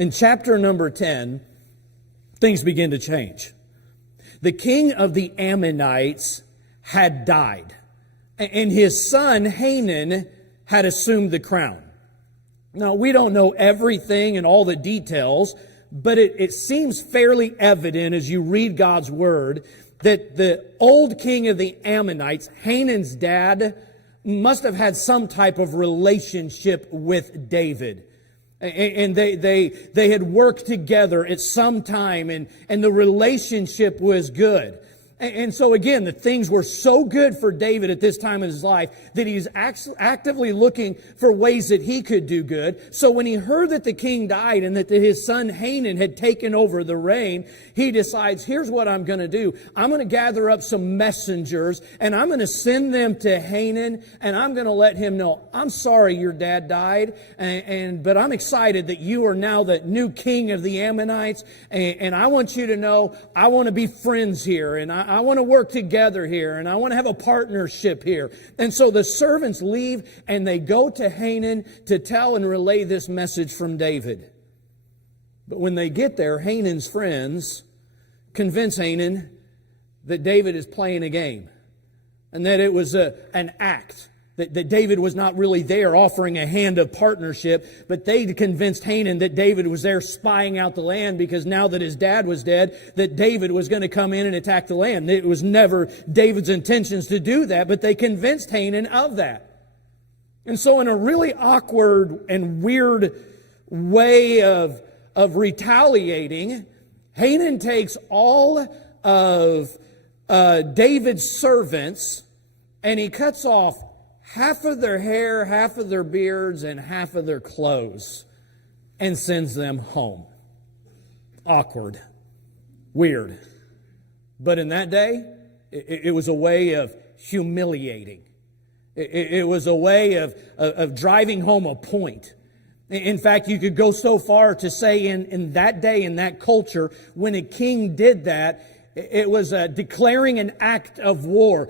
In chapter number 10, things begin to change. The king of the Ammonites had died, and his son Hanan had assumed the crown. Now, we don't know everything and all the details, but it seems fairly evident as you read God's word that the old king of the Ammonites, Hanan's dad, must have had some type of relationship with David. And they had worked together at some time, and the relationship was good. And so again, the things were so good for David at this time in his life that he's actively looking for ways that he could do good. So when he heard that the king died and that his son Hanan had taken over the reign, he decides, here's what I'm going to do. I'm going to gather up some messengers and I'm going to send them to Hanan and I'm going to let him know, I'm sorry your dad died, but I'm excited that you are now the new king of the Ammonites, and I want you to know I want to be friends here, and I want to work together here, and I want to have a partnership here. And so the servants leave, and they go to Hanan to tell and relay this message from David. But when they get there, Hanan's friends convince Hanan that David is playing a game, and that it was an act, that David was not really there offering a hand of partnership, but they convinced Hanan that David was there spying out the land because now that his dad was dead, that David was going to come in and attack the land. It was never David's intentions to do that, but they convinced Hanan of that. And so in a really awkward and weird way of retaliating, Hanan takes all of David's servants and he cuts off half of their hair, half of their beards, and half of their clothes, and sends them home. Awkward. Weird. But in that day, it was a way of humiliating. It was a way of driving home a point. In fact, you could go so far to say in that day, in that culture, when a king did that, it was declaring an act of war.